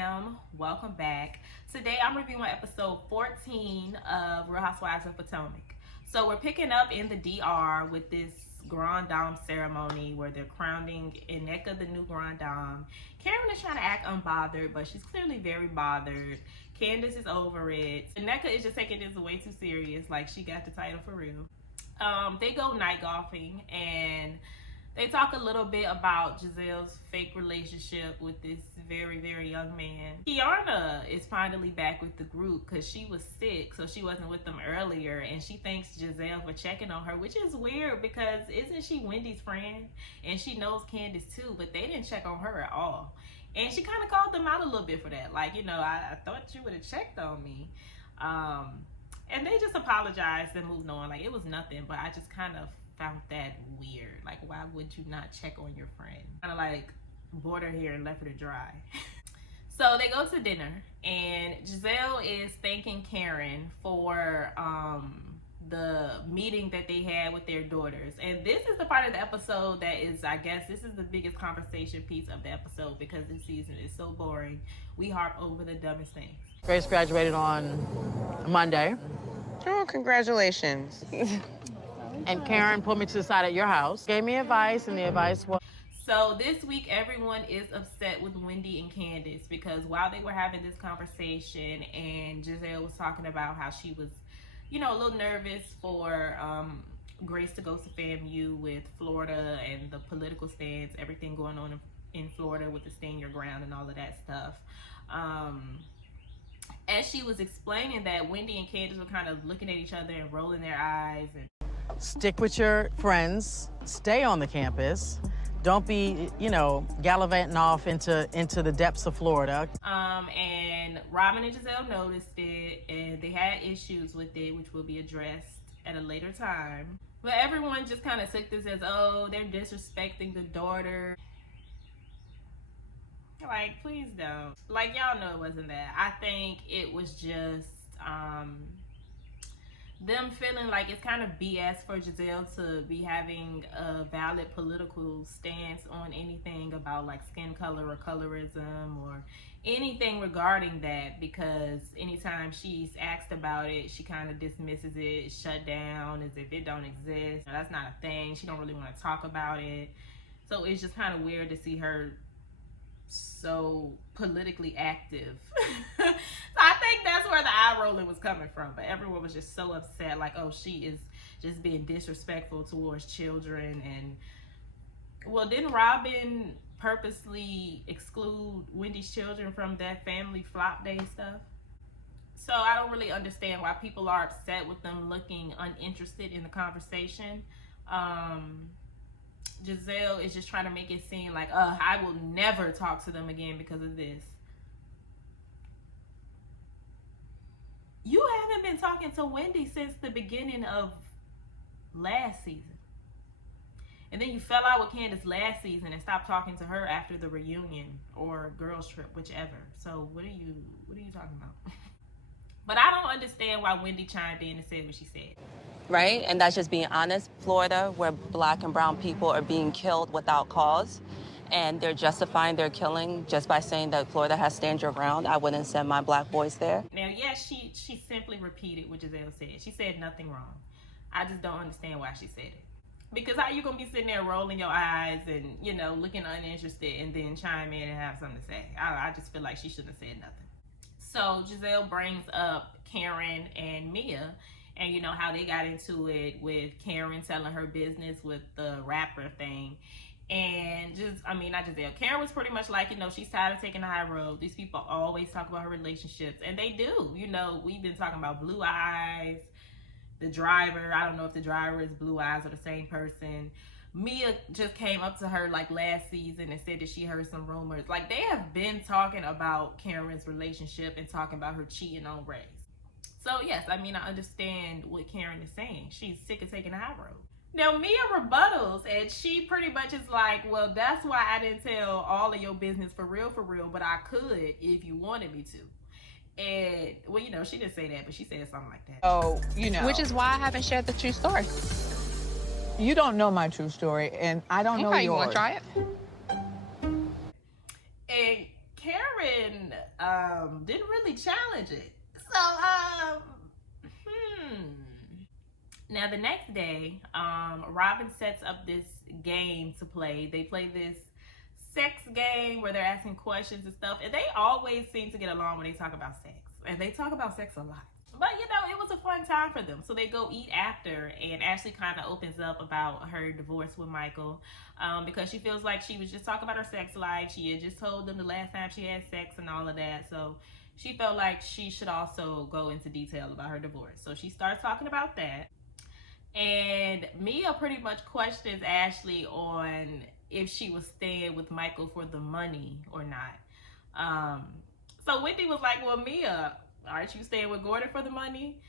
fam, welcome back. Today I'm reviewing episode 14 of Real Housewives of Potomac. So we're picking up in the DR with this Grand Dame ceremony where they're crowning Nneka the new Grand Dame. Karen is trying to act unbothered, but she's clearly very bothered. Candiace is over it. Nneka is just taking this way too serious, like she got the title for real. They go night golfing and they talk a little bit about Gizelle's fake relationship with this very, very young man. Kiana is finally back with the group because she was sick, so she wasn't with them earlier, and she thanks Gizelle for checking on her, which is weird because isn't she Wendy's friend? And she knows Candiace too, but they didn't check on her at all. And she kind of called them out a little bit for that. Like, you know, I thought you would have checked on me. And they just apologized and moved on. Like, it was nothing, but I just kind of found that weird. Like, why would you not check on your friend? Kind of like bored her here and left her to dry. So they go to dinner and Gizelle is thanking Karen for the meeting that they had with their daughters. And this is the part of the episode that is, I guess, this is the biggest conversation piece of the episode because this season is so boring. We harp over the dumbest things. Grace graduated on Monday. Oh, congratulations. And Karen pulled me to the side at your house, gave me advice, and the advice was... So this week, everyone is upset with Wendy and Candiace because while they were having this conversation and Gizelle was talking about how she was, you know, a little nervous for Grace to go to FAMU with Florida and the political stance, everything going on in Florida with the stand your ground and all of that stuff. As she was explaining that, Wendy and Candiace were kind of looking at each other and rolling their eyes and... Stick with your friends, stay on the campus. Don't be, you know, gallivanting off into the depths of Florida. And Robin and Gizelle noticed it, and they had issues with it, which will be addressed at a later time. But everyone just kind of took this as, oh, they're disrespecting the daughter. Like, please don't. Like, y'all know it wasn't that. I think it was just, them feeling like it's kind of BS for Gizelle to be having a valid political stance on anything about like skin color or colorism or anything regarding that, because anytime she's asked about it, she kind of dismisses it, shut down as if it don't exist. That's not a thing. She don't really want to talk about it. So it's just kind of weird to see her so politically active. So I think that's where the eye rolling was coming from, but everyone was just so upset, like, oh, she is just being disrespectful towards children. And well, didn't Robin purposely exclude Wendy's children from that family flop day stuff? So I don't really understand why people are upset with them looking uninterested in the conversation. Gizelle is just trying to make it seem like, I will never talk to them again because of this. You haven't been talking to Wendy since the beginning of last season. And then you fell out with Candiace last season and stopped talking to her after the reunion or girls trip, whichever. So what are you talking about? But I don't understand why Wendy chimed in and said what she said. Right? And that's just being honest. Florida, where black and brown people are being killed without cause, and they're justifying their killing just by saying that Florida has stand your ground. I wouldn't send my black boys there. Now, yes, she simply repeated what Gizelle said. She said nothing wrong. I just don't understand why she said it. Because how you gonna be sitting there rolling your eyes and, you know, looking uninterested and then chime in and have something to say? I just feel like she shouldn't have said nothing. So Gizelle brings up Karen and Mia, and you know how they got into it with Karen telling her business with the rapper thing. And not Gizelle. Karen was pretty much like, you know, she's tired of taking the high road. These people always talk about her relationships, and they do. You know, we've been talking about Blue Eyes, the driver. I don't know if the driver is Blue Eyes or the same person. Mia just came up to her like last season and said that she heard some rumors. Like, they have been talking about Karen's relationship and talking about her cheating on Ray. So yes, I understand what Karen is saying. She's sick of taking the high road. Now Mia rebuttals, and she pretty much is like, well, that's why I didn't tell all of your business for real, but I could if you wanted me to. And well, you know, she didn't say that, but she said something like that. Oh, you know. Which is why I haven't shared the true story. You don't know my true story, and I don't know yours. You want to try it? And Karen, didn't really challenge it. So, Now the next day, Robin sets up this game to play. They play this sex game where they're asking questions and stuff, and they always seem to get along when they talk about sex. And they talk about sex a lot. But, you know, it was a fun time for them. So they go eat after, and Ashley kind of opens up about her divorce with Michael because she feels like she was just talking about her sex life. She had just told them the last time she had sex and all of that. So she felt like she should also go into detail about her divorce. So she starts talking about that. And Mia pretty much questions Ashley on if she was staying with Michael for the money or not. So Wendy was like, well, Mia, aren't you staying with Gordon for the money?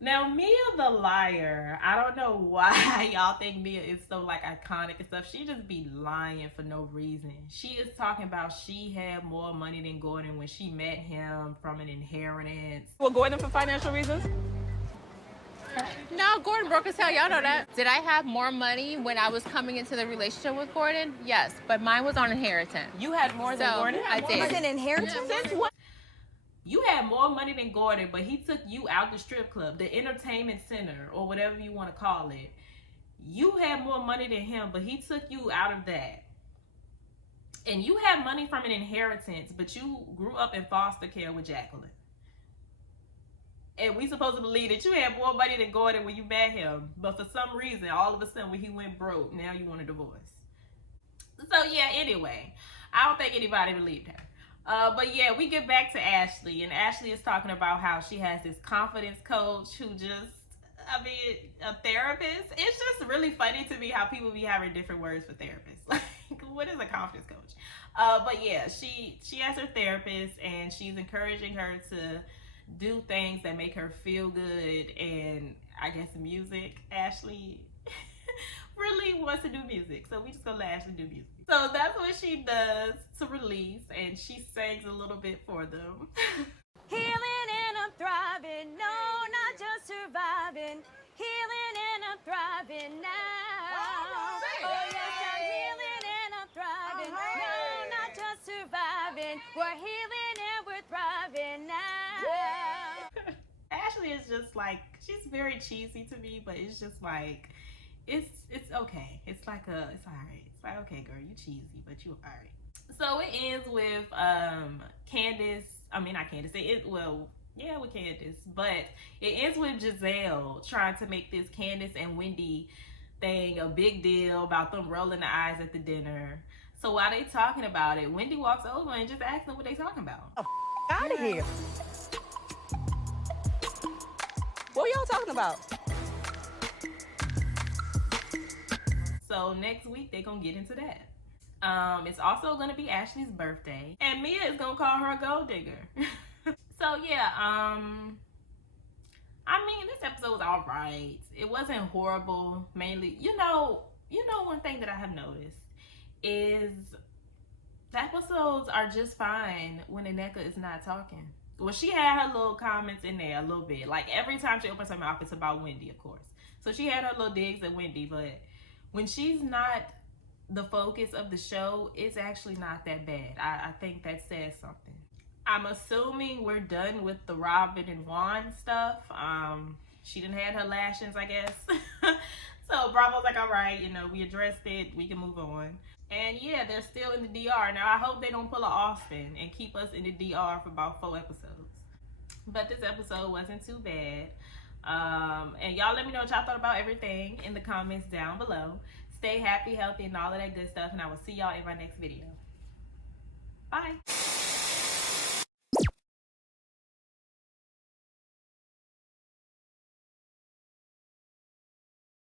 Now, Mia the liar, I don't know why y'all think Mia is so like iconic and stuff. She just be lying for no reason. She is talking about she had more money than Gordon when she met him from an inheritance. Well, Gordon for financial reasons? No, Gordon broke as hell. Y'all know that. Did I have more money when I was coming into the relationship with Gordon? Yes, but mine was on inheritance. You had more than Gordon? I did. Was it inheritance? Since what? You had more money than Gordon, but he took you out the strip club, the entertainment center, or whatever you want to call it. You had more money than him, but he took you out of that. And you had money from an inheritance, but you grew up in foster care with Jacqueline. And we supposed to believe that you had more money than Gordon when you met him. But for some reason, all of a sudden when he went broke, now you want a divorce. So yeah, anyway, I don't think anybody believed her. But yeah, we get back to Ashley. And Ashley is talking about how she has this confidence coach who just, a therapist. It's just really funny to me how people be having different words for therapists. Like, what is a confidence coach? But yeah, she has her therapist and she's encouraging her to do things that make her feel good, and I guess music. Ashley really wants to do music, so we just gonna let Ashley do music. So that's what she does to release, and she sings a little bit for them. Healing and I'm thriving, no, not just surviving. Healing and I'm thriving now. Oh yes, I'm healing and I'm thriving, no, not just surviving. We're healing and we're thriving now. Ashley is just like, she's very cheesy to me, but it's just like, it's okay. It's like it's alright. It's like, okay, girl, you cheesy, but you alright. So it ends with Candiace. I mean, not Candiace. With Candiace, but it ends with Gizelle trying to make this Candiace and Wendy thing a big deal about them rolling the eyes at the dinner. So while they talking about it, Wendy walks over and just asks them what they talking about. Out of here. What y'all talking about? So next week they gonna get into that. It's also gonna be Ashley's birthday, and Mia is gonna call her a gold digger. So yeah, I mean, this episode was all right. It wasn't horrible. Mainly, you know, one thing that I have noticed is the episodes are just fine when Aneka is not talking. Well, she had her little comments in there a little bit. Like, every time she opens her mouth, it's about Wendy, of course. So she had her little digs at Wendy, but when she's not the focus of the show, it's actually not that bad. I think that says something. I'm assuming we're done with the Robin and Juan stuff. She didn't have her lashings, I guess. So Bravo's like, all right, we addressed it. We can move on. And yeah, they're still in the DR. Now, I hope they don't pull a Austin and keep us in the DR for about 4 episodes. But this episode wasn't too bad. And y'all let me know what y'all thought about everything in the comments down below. Stay happy, healthy, and all of that good stuff. And I will see y'all in my next video. Bye.